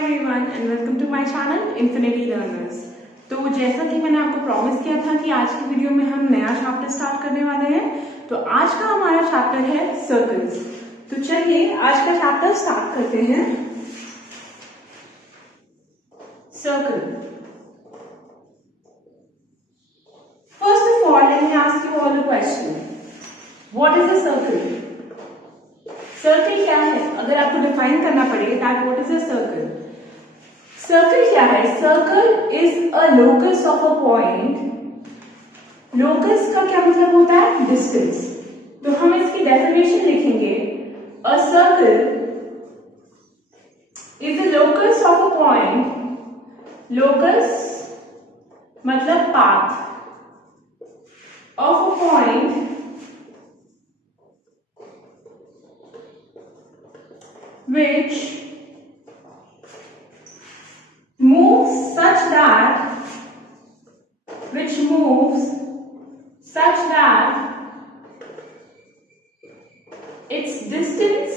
Everyone and welcome to my channel infinity learners. तो जैसा कि मैंने आपको प्रॉमिस किया था कि आज की वीडियो में हम नया चैप्टर स्टार्ट करने वाले हैं, तो आज का हमारा चैप्टर है सर्कल्स। तो चलिए आज का चैप्टर स्टार्ट करते हैं। Circle, first of all let me ask you all a question, what is a circle? Circle क्या है? अगर आपको डिफाइन करना पड़े that what is a circle? Circle क्या है? Circle is a locus of a point. Locus का क्या मतलब होता है? डिस्टेंस। तो हम इसकी डेफिनेशन लिखेंगे, a circle is the locus of a point. Locus मतलब path of a point which moves such that its distance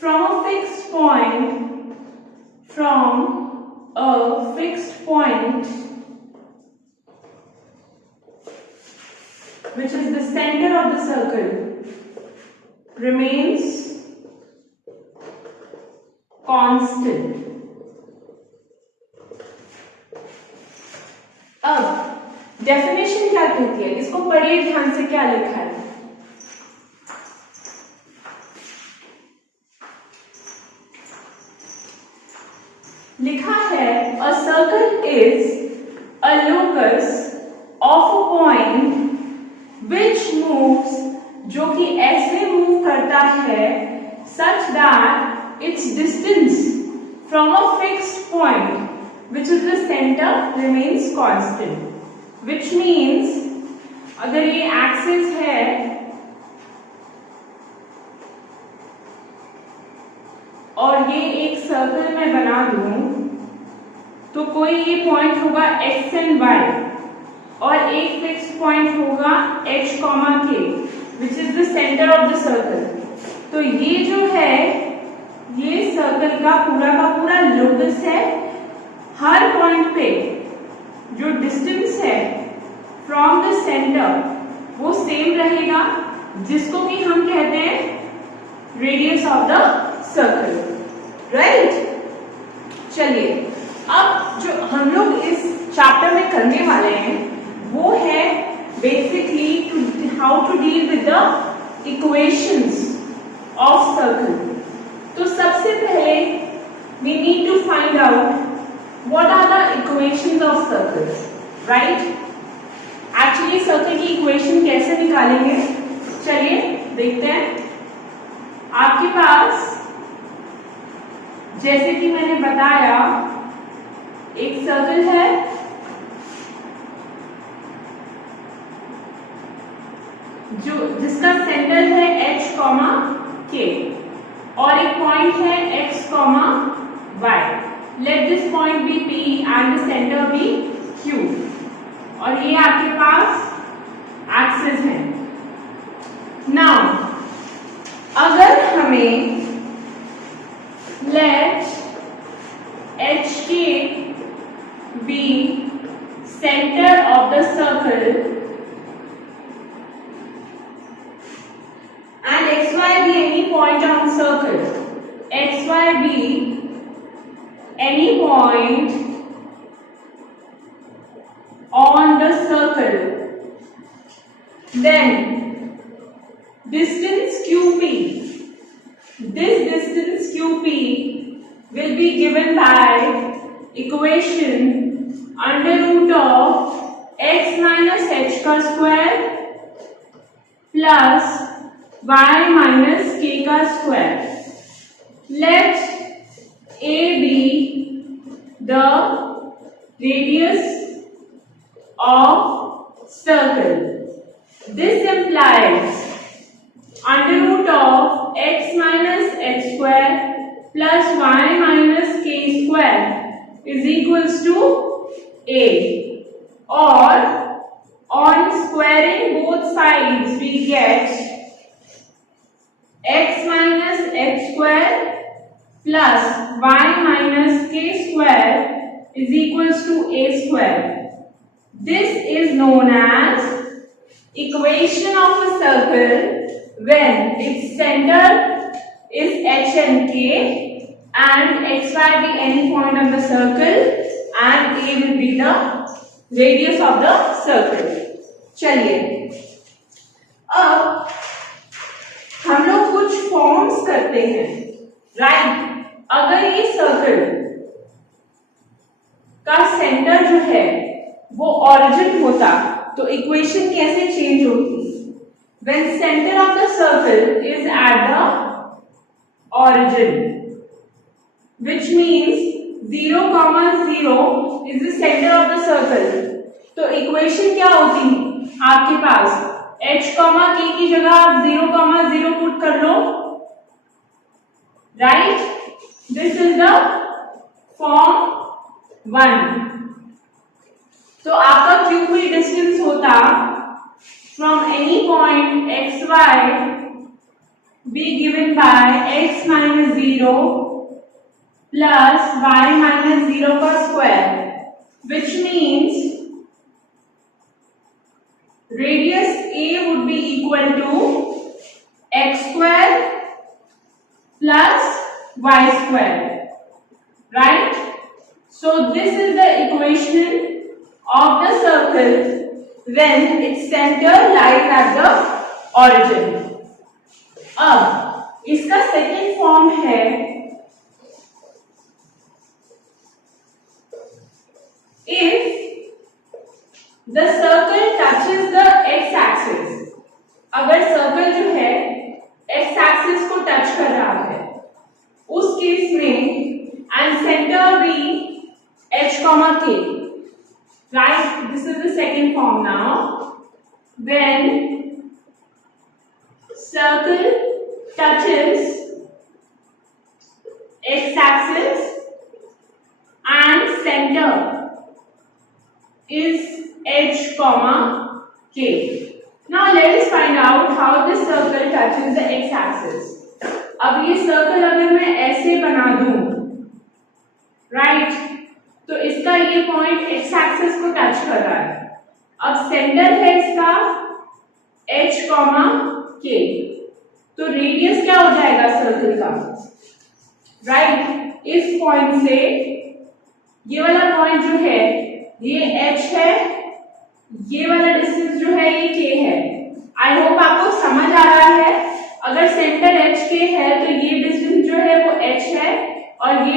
from a fixed point which is the center of the circle remains constant. अब definition क्या कहती है, इसको पढ़िए ध्यान से, क्या लिखा है। लिखा है अ circle is a locus of a point which moves, जो कि ऐसे मूव करता है, such that its distance from a fixed point which is the center remains constant, which means अगर ये एक्सिस है और ये एक सर्कल में बना दूं तो कोई ये पॉइंट होगा x एंड y और एक फिक्स्ड पॉइंट होगा h, k which is the centre of the circle. तो ये जो है ये सर्कल का पूरा लोकस है। हर पॉइंट पे जो डिस्टेंस है फ्रॉम द सेंटर वो सेम रहेगा, जिसको कि हम कहते हैं radius of the circle, right. चलिए अब जो हम लोग इस चैप्टर में करने वाले हैं वो है basically how to deal with the equations of circle. तो सबसे पहले we need to find out what are the equations of circles, right. Actually circle की इक्वेशन कैसे निकालेंगे, चलिए देखते हैं। आपके पास जैसे कि मैंने बताया एक सर्कल है जिसका सेंटर है h, k और एक पॉइंट है x, y। Let this point be P and the centre be Q और ये आपके पास एक्सिस है। नाउ अगर हमें let HK be centre of the circle and xy be any point on circle, xy be any point on the circle, then distance QP, this distance QP will be given by equation under root of x minus h का square plus y minus k का square. Let a be the radius of circle. This implies under root of x minus h square plus y minus k square is equals to a, or on squaring both sides we get x square plus y minus k square is equals to a square. This is known as equation of a circle when its center is h and k and xy be any point on the circle and a will be the radius of the circle. चलिए अब हम लोग कुछ forms करते हैं, right? अगर ये circle का सेंटर जो है वो ऑरिजिन होता तो इक्वेशन कैसे चेंज होती? When center of the circle is at the origin, which means 0, 0 is the center of the circle. तो इक्वेशन क्या होती आपके पास? h, k की जगह आप 0, 0 पुट कर लो, right? This is the form 1. तो आपका क्यूबी डिस्टेंस होता from any point X Y be given by x minus 0 plus y minus 0 का square, which means radius A would be equal to x square plus y square, right? So this is the equation of the circle when its center lies at the origin. अब इसका second form है if the circle touches the x-axis. अगर circle जो है x-axis को touch कर रहा है उस केस में and center be h, k, right? This is the second form now. When circle touches x-axis and center is h, k. Now let us find out how this circle touches the x-axis. अब ये circle अगर मैं ऐसे बना दूं, right, तो इसका ये पॉइंट x-axis को टच कर रहा है. अब सेंटर है इसका h, k, तो रेडियस क्या हो जाएगा सर्कल का, राइट? इस पॉइंट से ये वाला पॉइंट जो है ये h है, ये वाला डिस्टेंस जो है ये k है. आई होप आपको समझ आ रहा है. अगर सेंटर h k है तो ये डिस्टेंस जो है वो h है और ये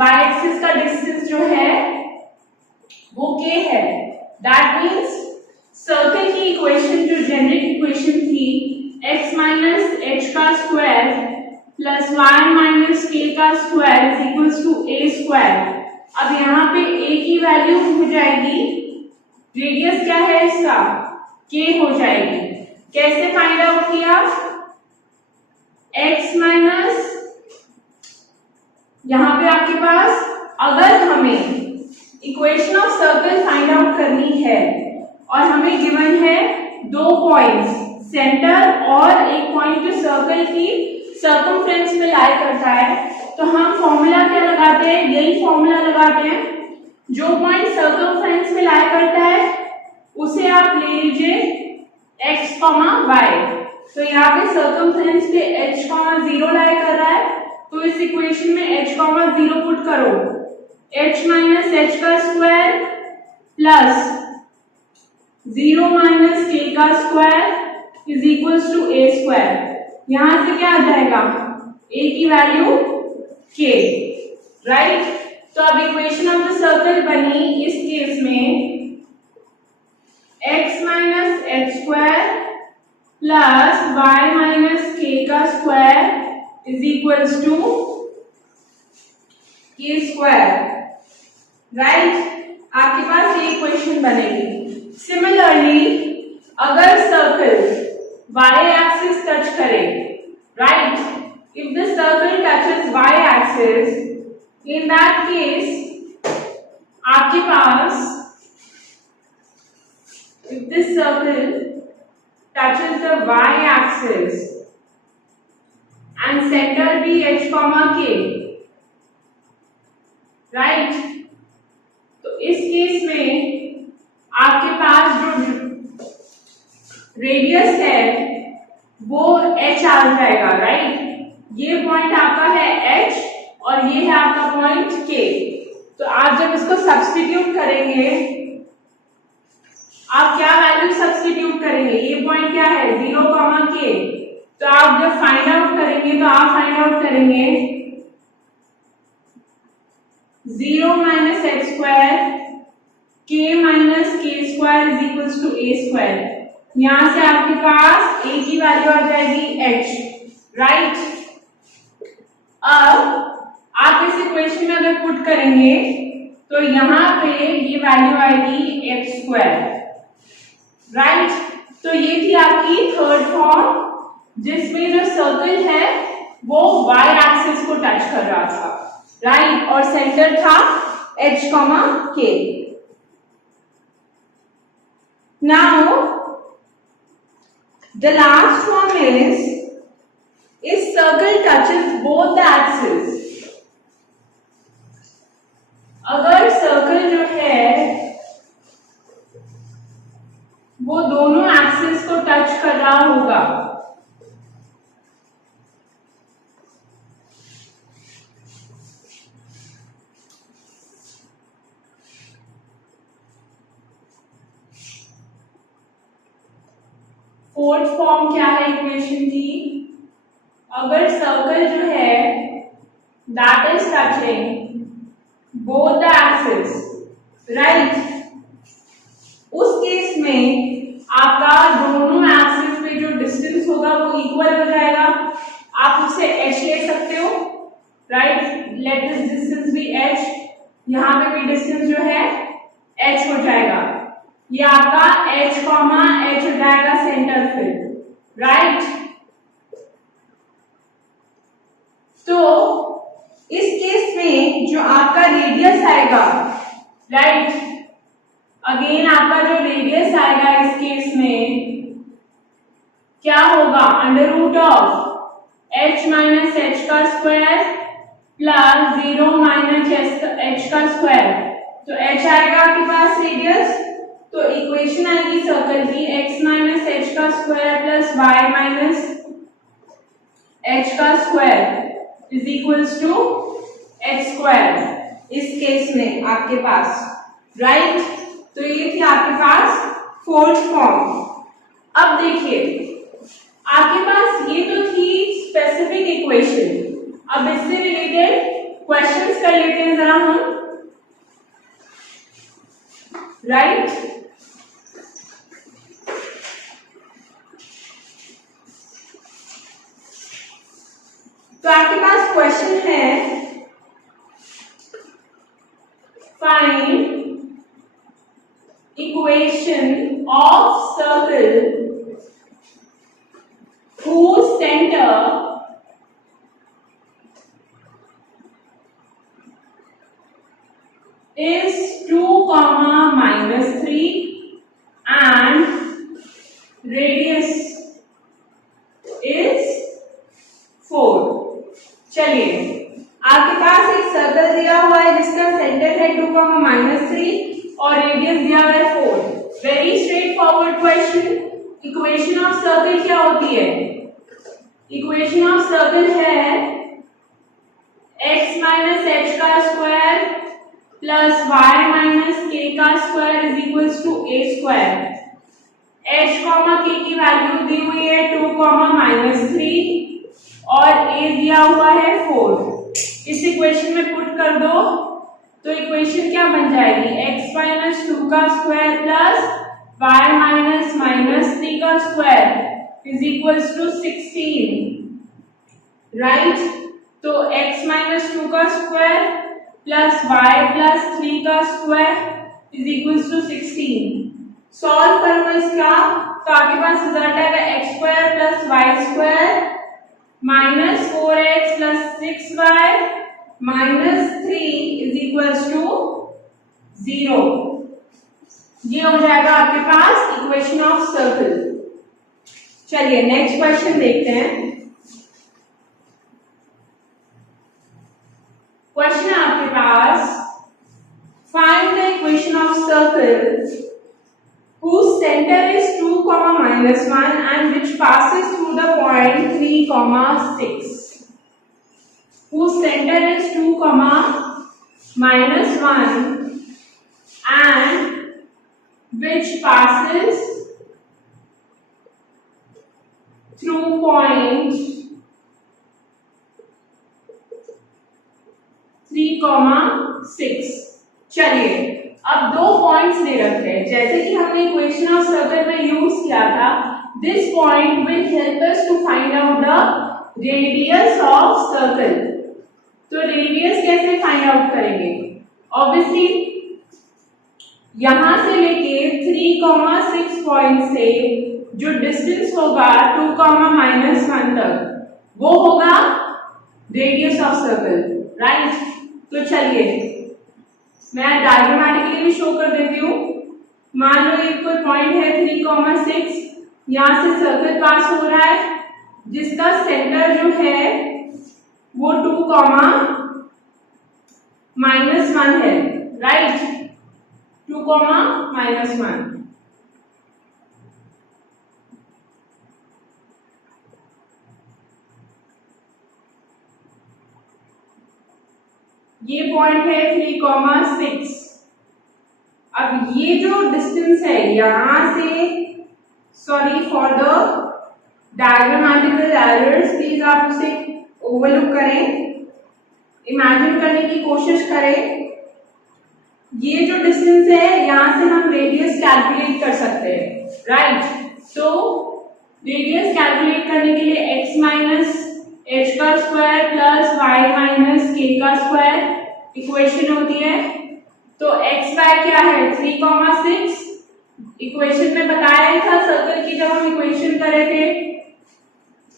y एक्सिस का डिस्टेंस जो है वो k है. दैट मींस सर्कल की इक्वेशन जो जेनरिक इक्वेशन थी x माइनस h का square plus y minus k का square is equals to a square. अब यहाँ पे a की वैल्यू हो जाएगी, रेडियस क्या है इसका, k हो जाएगी. कैसे फाइंड आउट किया? x माइनस, यहाँ पे आपके पास अगर हमें equation of circle find out करनी है और हमें गिवन है दो पॉइंट्स, सेंटर और एक पॉइंट जो सर्कल की सर्कमफ्रेंस में लाई करता है, तो हम फॉर्मूला क्या लगाते हैं? यही फॉर्मूला लगाते हैं. जो पॉइंट सर्कमफ्रेंस में लाई करता है उसे आप ले लीजिए x, y. तो यहाँ पे सर्कमफ्रेंस पे h, 0 लाई कर रहा है, तो इस इक्वेशन में h, 0 पुट करो. h माइनस h का स्क्वायर प्लस 0 माइनस k का square is equals to a square. यहां से क्या आ जाएगा? a की वैल्यू k, राइट? तो अब इक्वेशन ऑफ द सर्कल बनी इस केस में x minus h square plus y minus k का square is equals to k square, right? आपके पास ये इक्वेशन बनेगी. सिमिलरली अगर सर्कल y एक्सिस टच करे, right, if the circle touches y axis, in that case आपके पास if this circle touches the y axis and centre भी h comma k, right. तो इस केस में आपके पास जो रेडियस है वो h आ जाएगा, राइट। ये पॉइंट आपका है h और ये है आपका पॉइंट k। तो आप जब इसको सब्स्टिट्यूट करेंगे, आप क्या वैल्यू सब्स्टिट्यूट करेंगे, ये पॉइंट क्या है 0, k। तो आप जब फाइंड आउट करेंगे तो आप फाइंड आउट करेंगे 0 minus h square k minus k square is equals to a square. यहां से आपके पास a की वैल्यू आ जाएगी h, राइट। अब आप इस इक्वेशन में अगर पुट करेंगे तो यहां पे ये वैल्यू आएगी x स्क्वायर, राइट। तो ये थी आपकी थर्ड फॉर्म जिसमें जो सर्कल है वो y एक्सिस को टच कर रहा था, राइट, और सेंटर था h, k। Now the last form is circle touches both the axis. अगर सर्कल जो है वो दोनों एक्सिस को टच कर रहा होगा, फोर्थ फॉर्म क्या है इक्वेशन की, अगर सर्कल जो है that is touching both the axis, right, उस केस में आपका दोनों एक्सिस पे जो डिस्टेंस होगा वो इक्वल हो जाएगा। आप उसे h ले सकते हो, right, let this distance be h, यहां पे भी डिस्टेंस जो है h हो जाएगा। ये आपका h h हो जाएगा सेंटर फील्ड, राइट। तो इस केस में जो आपका रेडियस आएगा, राइट, अगेन आपका जो रेडियस आएगा इस केस में क्या होगा, under root of h minus h का स्क्वायर प्लस 0 माइनस h का स्क्वायर। तो h आएगा आपके पास रेडियस, तो इक्वेशन आएगी सर्कल की x माइनस h का square plus y minus h का square is equals to h square इस केस में आपके पास, राइट। तो ये थी आपके पास फोर्थ फॉर्म। अब देखिए आपके पास ये तो थी स्पेसिफिक इक्वेशन, अब इससे रिलेटेड क्वेश्चंस कर लेते हैं जरा हम, राइट। तो आपके पास क्वेश्चन है, find equation of circle whose center is 2, -3 and radius is 4। चलिए आपके पास एक सर्कल दिया हुआ है जिसका सेंटर है 2, -3 और रेडियस दिया हुआ है 4। Very straight forward question. Equation of circle क्या होती है, इक्वेशन ऑफ सर्कल है x माइनस h का square plus y minus k का square is equals to a square. h k की वैल्यू दी हुई है 2, -3 और a दिया हुआ है 4। इस इक्वेशन में पुट कर दो तो इक्वेशन क्या बन जाएगी, x माइनस 2 का स्क्वायर प्लस y माइनस -3 का square is equals to 16, right. तो x माइनस 2 का स्क्वायर प्लस y प्लस 3 का square is equals to 16। Solve करो इसका तो आपके पास रिजल्ट आएगा x square plus y square minus 4x plus 6y minus 3 is equals to 0। ये हो जाएगा आपके पास इक्वेशन ऑफ सर्कल। चलिए नेक्स्ट क्वेश्चन देखते हैं। क्वेश्चन है आपके पास, find the equation of circle whose center is 2, -1 and which passes through the point 3, 6. Whose center is 2, -1 and which passes through point 3, 6. चलिए अब दो पॉइंट्स दे रखे हैं, जैसे कि हमने इक्वेशन ऑफ सर्कल में यूज किया था, this point will help us to find out the radius of circle. तो रेडियस कैसे फाइंड आउट करेंगे? ऑब्वियसली यहां से लेके 3, 6 पॉइंट से जो डिस्टेंस होगा 2, -1 तक, वो होगा रेडियस ऑफ सर्कल, राइट? तो चलिए मैं डायग्रामेटिकली भी शो कर देती हूँ। मान लो एक कोई पॉइंट है 3, 6, यहाँ से सर्कल पास हो रहा है जिसका सेंटर जो है वो 2, -1 है, राइट? 2, -1। ये पॉइंट है 3, 6। अब ये जो डिस्टेंस है यहां से, sorry for the diagrammatical errors, please आप उसे ओवरलुक करें, इमेजिन करने की कोशिश करें। ये जो डिस्टेंस है यहां से हम रेडियस कैलकुलेट कर सकते हैं, राइट? तो रेडियस कैलकुलेट करने के लिए x माइनस h का square plus y minus k का स्क्वायर इक्वेशन होती है। तो x y क्या है? 3, 6। इक्वेशन में बताया था सर्कल की जब हम इक्वेशन कर रहे थे।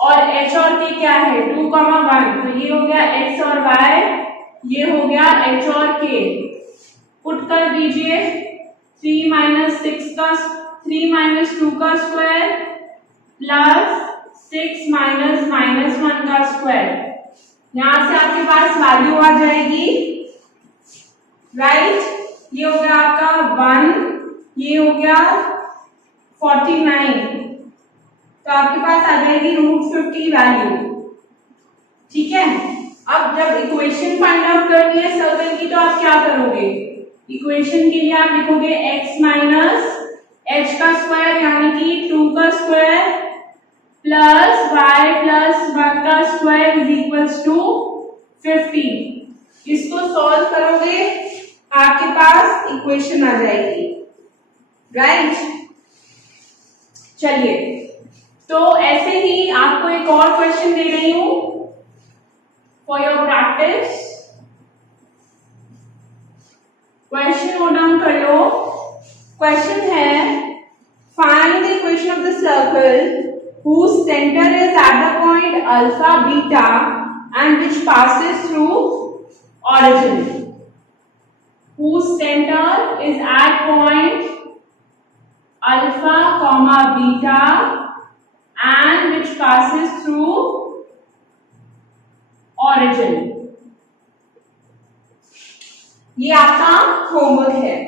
और h और k क्या है? 2, 1। तो ये हो गया x और y, ये हो गया h और k। पुट कर दीजिए 3 - 2 का स्क्वायर प्लस 6 - -1 का स्क्वायर। यहां से आपके पास वैल्यू आ जाएगी, राइट? ये हो गया आपका 1, ये हो गया 49। तो आपके पास आ जाएगी √50 वैल्यू, ठीक है? अब जब इक्वेशन फाइंड आउट करनी है सर्कल की, तो आप क्या करोगे? इक्वेशन के लिए आप लिखोगे x माइनस h का स्क्वायर यानी कि 2 का स्क्वायर प्लस y प्लस 1 का स्क्वायर इज इक्वल्स टू 50। इसको सॉल्व करोगे आपके पास इक्वेशन आ जाएगी, राइट? चलिए, तो ऐसे ही आपको एक और क्वेश्चन दे रही हूं for your practice. Question note down कर लो। क्वेश्चन है, find the equation of the circle whose center is at the point alpha beta and which passes through origin. Whose center is at point alpha, beta and which passes through origin. ये आपका homework है।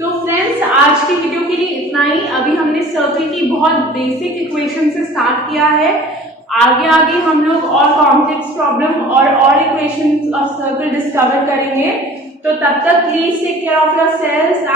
तो friends, आज की video के लिए इतना ही। अभी हमने सर्कल की बहुत बेसिक इक्वेशन से स्टार्ट किया है। आगे आगे हम लोग और कॉम्प्लेक्स प्रॉब्लम और इक्वेशंस ऑफ सर्कल डिस्कवर करेंगे। तो तब तक please take care of yourselves and